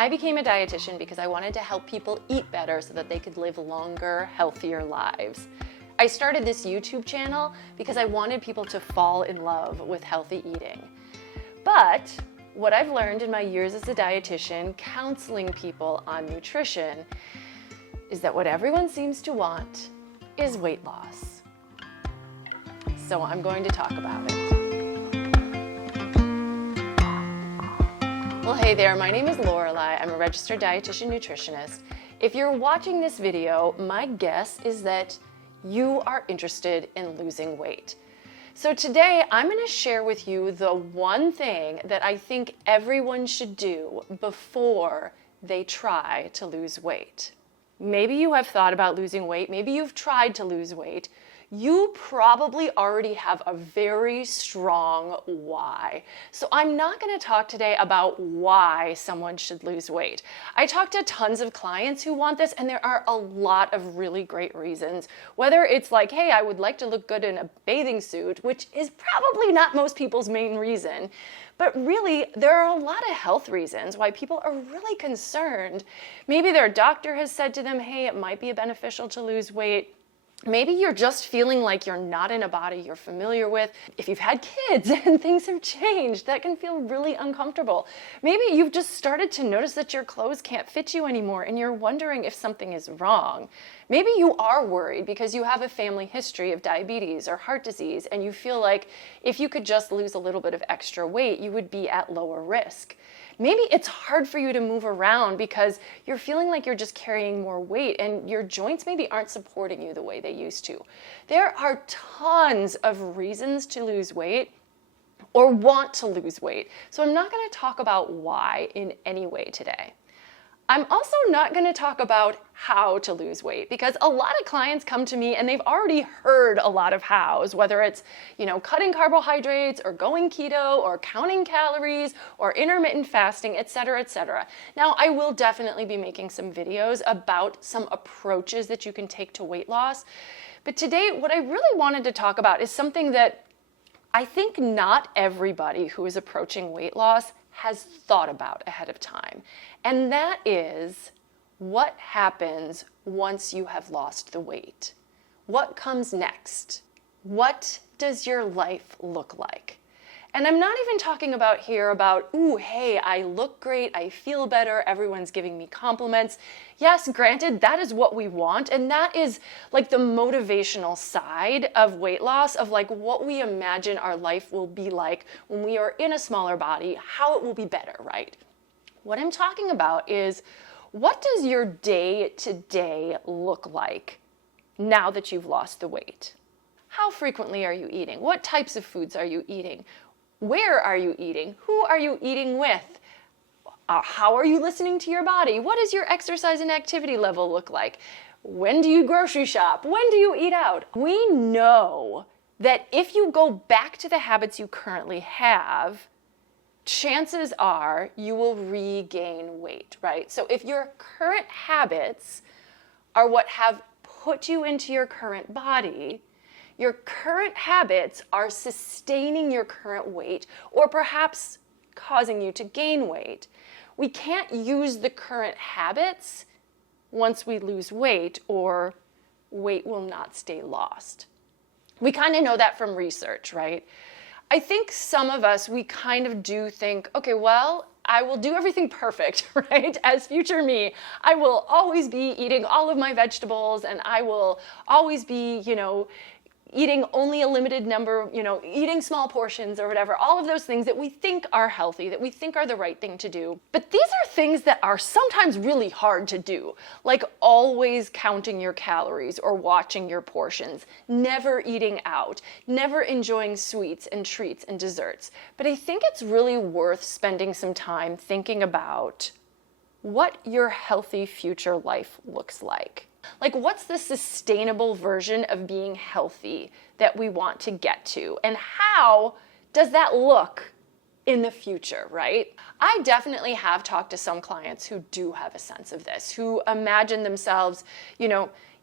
I became a dietitian because I wanted to help people eat better so that they could live longer, healthier lives. I started this YouTube channel because I wanted people to fall in love with healthy eating. But what I've learned in my years as a dietitian, counseling people on nutrition, is that what everyone seems to want is weight loss. So I'm going to talk about it. Well, hey there, my name is Lorelei. I'm a registered dietitian nutritionist. If you're watching this video, my guess is that you are interested in losing weight. So today I'm going to share with you the one thing that I think everyone should do before they try to lose weight. Maybe you have thought about losing weight, maybe you've tried to lose weight. You probably already have a very strong why. So I'm not going to talk today about why someone should lose weight. I talk to tons of clients who want this, and there are a lot of really great reasons. Whether it's like, hey, I would like to look good in a bathing suit, which is probably not most people's main reason. But really, there are a lot of health reasons why people are really concerned. Maybe their doctor has said to them, hey, it might be beneficial to lose weight. Maybe you're just feeling like you're not in a body you're familiar with. If you've had kids and things have changed, that can feel really uncomfortable. Maybe you've just started to notice that your clothes can't fit you anymore and you're wondering if something is wrong. Maybe you are worried because you have a family history of diabetes or heart disease and you feel like if you could just lose a little bit of extra weight, you would be at lower risk. Maybe it's hard for you to move around because you're feeling like you're just carrying more weight and your joints maybe aren't supporting you the way they used to. There are tons of reasons to lose weight or want to lose weight. So I'm not going to talk about why in any way today. I'm also not going to talk about how to lose weight because a lot of clients come to me and they've already heard a lot of hows, whether it's, cutting carbohydrates or going keto or counting calories or intermittent fasting, etc., etc. Now, I will definitely be making some videos about some approaches that you can take to weight loss. But today, what I really wanted to talk about is something that I think not everybody who is approaching weight loss has thought about ahead of time. And that is what happens once you have lost the weight. What comes next? What does your life look like? And I'm not even talking about here about, ooh, hey, I look great, I feel better, everyone's giving me compliments. Yes, granted, that is what we want, and that is like the motivational side of weight loss, of like what we imagine our life will be like when we are in a smaller body, how it will be better, right? What I'm talking about is, what does your day-to-day look like now that you've lost the weight? How frequently are you eating? What types of foods are you eating? Where are you eating? Who are you eating with? How are you listening to your body? What does your exercise and activity level look like? When do you grocery shop? When do you eat out? We know that if you go back to the habits you currently have, chances are you will regain weight, right? So if your current habits are what have put you into your current body, your current habits are sustaining your current weight or perhaps causing you to gain weight. We can't use the current habits once we lose weight, or weight will not stay lost. We kind of know that from research, right? I think some of us, we kind of do think, okay, well, I will do everything perfect, right? As future me, I will always be eating all of my vegetables and I will always be, eating only a limited number, eating small portions or whatever, all of those things that we think are healthy, that we think are the right thing to do. But these are things that are sometimes really hard to do, like always counting your calories or watching your portions, never eating out, never enjoying sweets and treats and desserts. But I think it's really worth spending some time thinking about what your healthy future life looks like. Like, what's the sustainable version of being healthy that we want to get to? And how does that look in the future, right? I definitely have talked to some clients who do have a sense of this, who imagine themselves,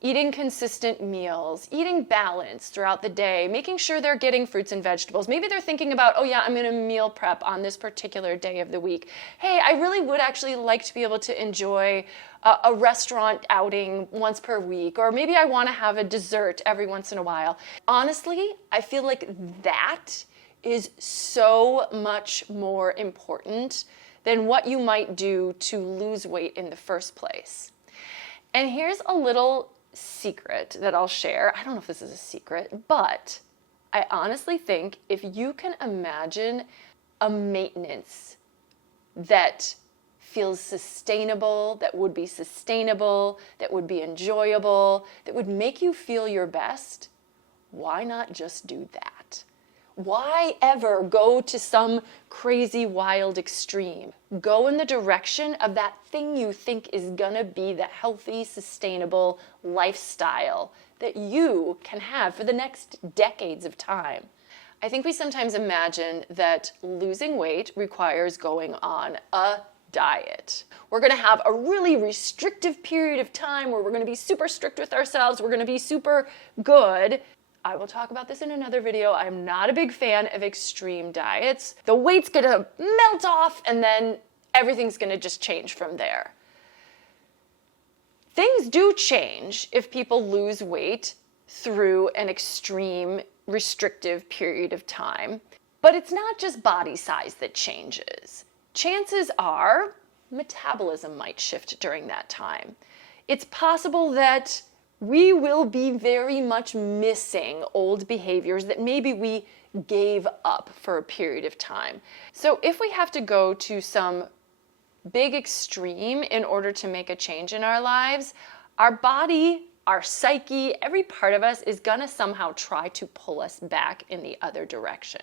eating consistent meals, eating balance throughout the day, making sure they're getting fruits and vegetables. Maybe they're thinking about, oh yeah, I'm going to meal prep on this particular day of the week. Hey, I really would actually like to be able to enjoy a restaurant outing once per week, or maybe I want to have a dessert every once in a while. Honestly, I feel like that is so much more important than what you might do to lose weight in the first place. And here's a little secret that I'll share. I don't know if this is a secret, but I honestly think if you can imagine a maintenance that feels sustainable, that would be sustainable, that would be enjoyable, that would make you feel your best, why not just do that? Why ever go to some crazy wild extreme? Go in the direction of that thing you think is gonna be the healthy, sustainable lifestyle that you can have for the next decades of time. I think we sometimes imagine that losing weight requires going on a diet. We're going to have a really restrictive period of time where we're going to be super strict with ourselves. We're going to be super good. I will talk about this in another video. I'm not a big fan of extreme diets. The weight's going to melt off and then everything's going to just change from there. Things do change if people lose weight through an extreme restrictive period of time, but it's not just body size that changes. Chances are metabolism might shift during that time. It's possible that we will be very much missing old behaviors that maybe we gave up for a period of time. So if we have to go to some big extreme in order to make a change in our lives, our body, our psyche, every part of us is gonna somehow try to pull us back in the other direction.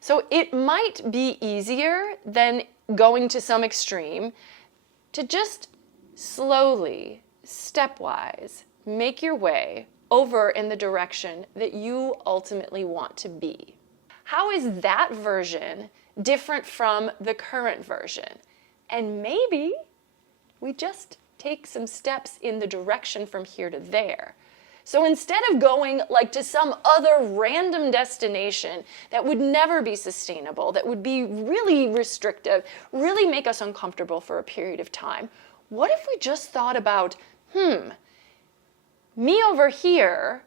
So it might be easier than going to some extreme to just slowly, stepwise, make your way over in the direction that you ultimately want to be. How is that version different from the current version? And maybe we just take some steps in the direction from here to there. So instead of going like to some other random destination that would never be sustainable, that would be really restrictive, really make us uncomfortable for a period of time, what if we just thought about, me over here,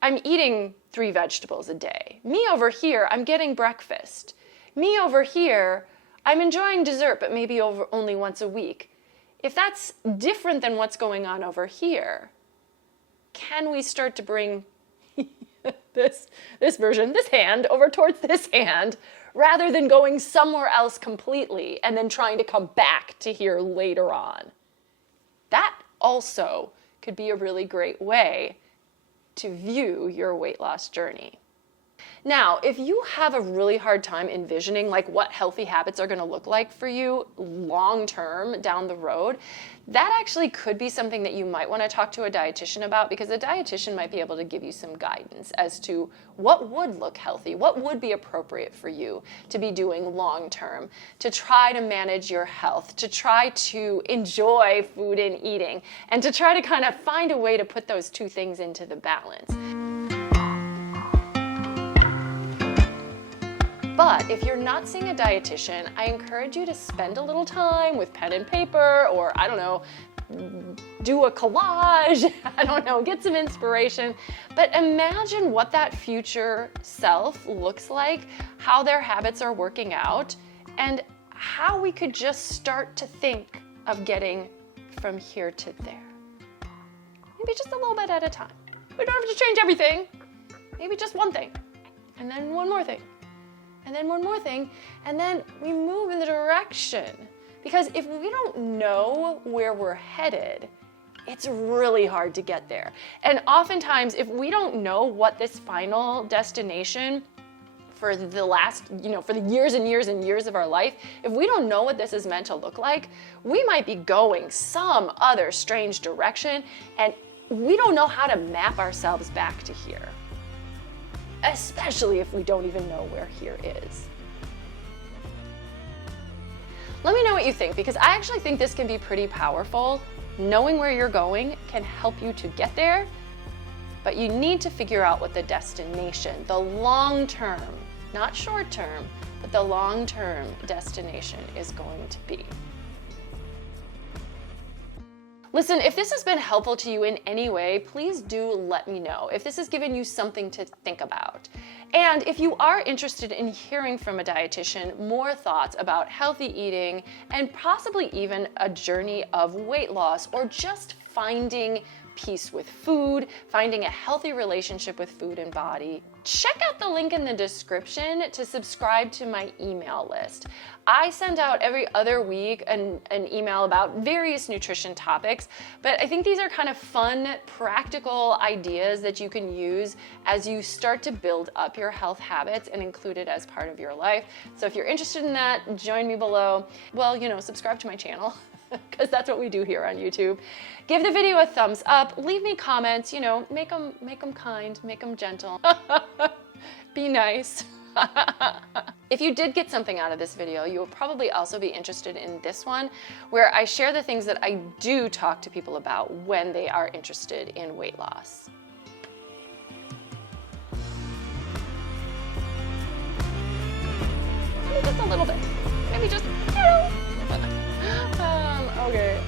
I'm eating 3 vegetables a day. Me over here, I'm getting breakfast. Me over here, I'm enjoying dessert, but maybe only once a week. If that's different than what's going on over here, can we start to bring this version, this hand, over towards this hand, rather than going somewhere else completely and then trying to come back to here later on? That also could be a really great way to view your weight loss journey. Now, if you have a really hard time envisioning like what healthy habits are going to look like for you long term down the road, that actually could be something that you might want to talk to a dietitian about, because a dietitian might be able to give you some guidance as to what would look healthy, what would be appropriate for you to be doing long term, to try to manage your health, to try to enjoy food and eating, and to try to kind of find a way to put those two things into the balance. But if you're not seeing a dietitian, I encourage you to spend a little time with pen and paper, or I don't know, do a collage, I don't know, get some inspiration. But imagine what that future self looks like, how their habits are working out, and how we could just start to think of getting from here to there. Maybe just a little bit at a time. We don't have to change everything. Maybe just one thing, and then one more thing. And then one more thing, and then we move in the direction. Because if we don't know where we're headed, it's really hard to get there. And oftentimes, if we don't know what this final destination for the last, for the years and years and years of our life, if we don't know what this is meant to look like, we might be going some other strange direction, and we don't know how to map ourselves back to here. Especially if we don't even know where here is. Let me know what you think, because I actually think this can be pretty powerful. Knowing where you're going can help you to get there, but you need to figure out what the destination, the long term, not short term, but the long term destination is going to be. Listen, if this has been helpful to you in any way, please do let me know if this has given you something to think about. And if you are interested in hearing from a dietitian more thoughts about healthy eating and possibly even a journey of weight loss or just finding peace with food, finding a healthy relationship with food and body, check out the link in the description to subscribe to my email list. I send out every other week an email about various nutrition topics, but I think these are kind of fun, practical ideas that you can use as you start to build up your health habits and include it as part of your life. So if you're interested in that, join me below. Well, subscribe to my channel, because that's what we do here on YouTube. Give the video a thumbs up, leave me comments, make them kind, make them gentle. Be nice. If you did get something out of this video, you will probably also be interested in this one, where I share the things that I do talk to people about when they are interested in weight loss. Maybe just a little bit. Maybe just, okay.